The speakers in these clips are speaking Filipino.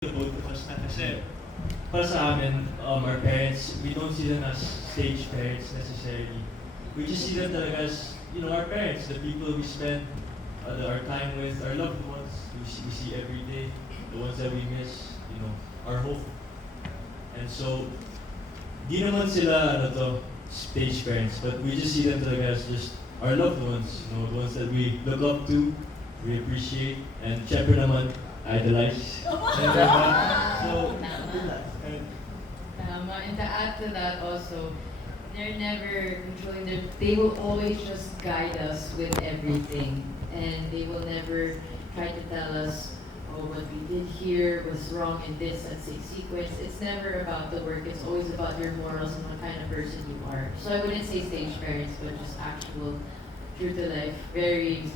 both of us na kasi para sa amin, our parents, we don't see them as stage parents necessarily. We just see them talaga as, our parents, the people we spend our time with, our loved ones, we see every day, the ones that we miss, our hope. And so, di naman sila, stage parents, but we just see them talaga as just our loved ones, the ones that we look up to, we appreciate, and syempre naman, idolize. And, so, And to add to that also, they're never controlling. They will always just guide us with everything, and they will never try to tell us, oh, what we did here was wrong in this and say sequence. It's never about the work. It's always about your morals and what kind of person you are. So I wouldn't say stage parents, but just actual, true to life, very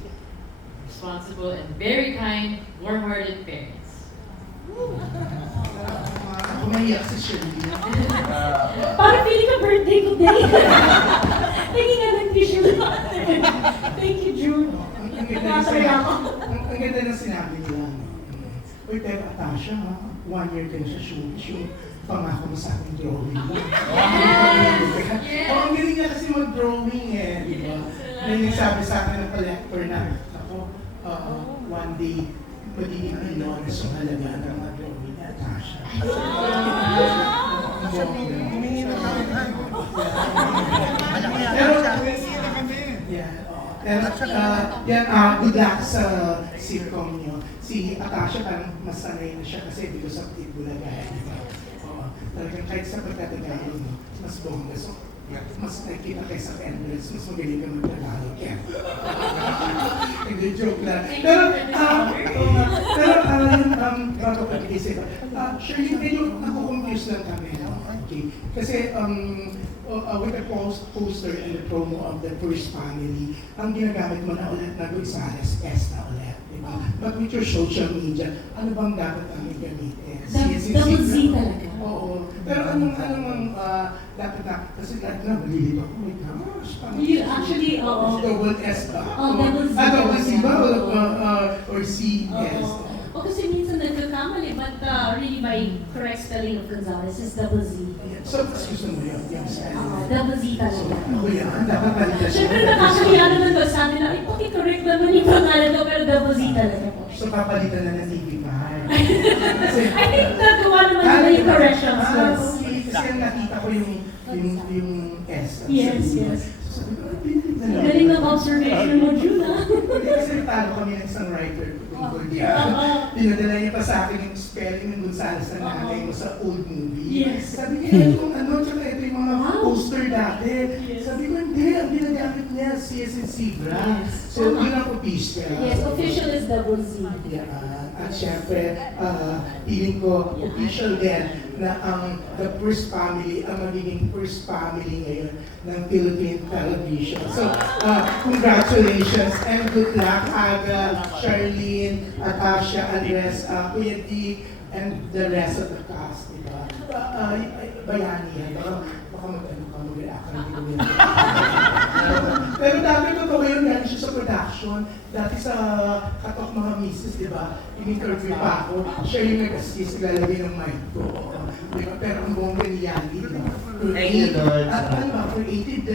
responsible and very kind, warm-hearted parents. Umayak si Shirley. Parang feeling ka birthday ko din. Naging nag-visual. Thank you, June. Ang ganda ng sinabi nila. Uy, pero Atasha, 1 year ka na siya shoot. Pangako mo sa akin drawing. Yes. Ang galing niya kasi mag-drawing di ba? May nagsabi sa akin ng collector na, one day, magiging enormous yung halaga ng mga drawing ni Atasha. Humingi na kami. Good luck sa sitcom niyo. Si Atasha parang mas sanay na siya kasi because of Tip Bulaga. Talagang kahit sa pagkatagalo, mas bongga. So, mas nakikita kayo sa Emirates, mas magaling ka mag-Tagalog. Hindi, joke lang. Pero bago ka isip, Shirley, medyo nakukonfuse lang kami. Okay? Kasi, with the poster and the promo of the First Family, ang ginagamit mo na ulit na Gonzales S na ulit, di ba? But with your social media, ano bang dapat ang gamitin? Double Z talaga. Oo. Pero anong dapat na, kasi lahat na malilito ko, my gosh, Actually, oo. Double S ba? Double Z. Double Z ba? Or C, S? O kasi minsan nagkakamali, but really by correct spelling of Gonzales is double Z. So, gusto mo yun, yung spelling. Double Z talaga. Ako yan, dapat palitan siya. Siyempre nakakaliya naman ko, sabi na, correct naman yung pangalan ko, pero double Z talaga po. So, papalitan na ng TV5. I think nagawa naman nila yung corrections. Kasi nakita ko yung S. Yes. So, sabi ko, pinili na lang. Galing ng observation mo, June, ha? Kasi talo kami ng isang writer tungkol diyan. Pinadala niya pa sa akin yung spelling ng Gonzales na nanay mo sa old movie. Yes. Sabi niya, itong tsaka ito yung mga poster dati. Sabi ko, hindi, ang ginagamit niya, CS and Zebra. So, yun ang official. Yes, official is double Z. At syempre, feeling ko official din na ang The First Family, ang magiging first family ngayon ng Philippine television. So, congratulations and good luck, Aga, Charlene, Atasha, Andres, Kuya D, and the rest of the cast. Diba? Bayani yan. Baka mag-react ka ng Pero dati totoo yun, galing siya sa production. Dati sa Katok Mga Misis, di ba? In-interview pa ako. Siya yung nag-assist, lalagay ng mic ko. Pero ang bongga ni Yandy, di ba? Thank you, Lord. At ano ba, creative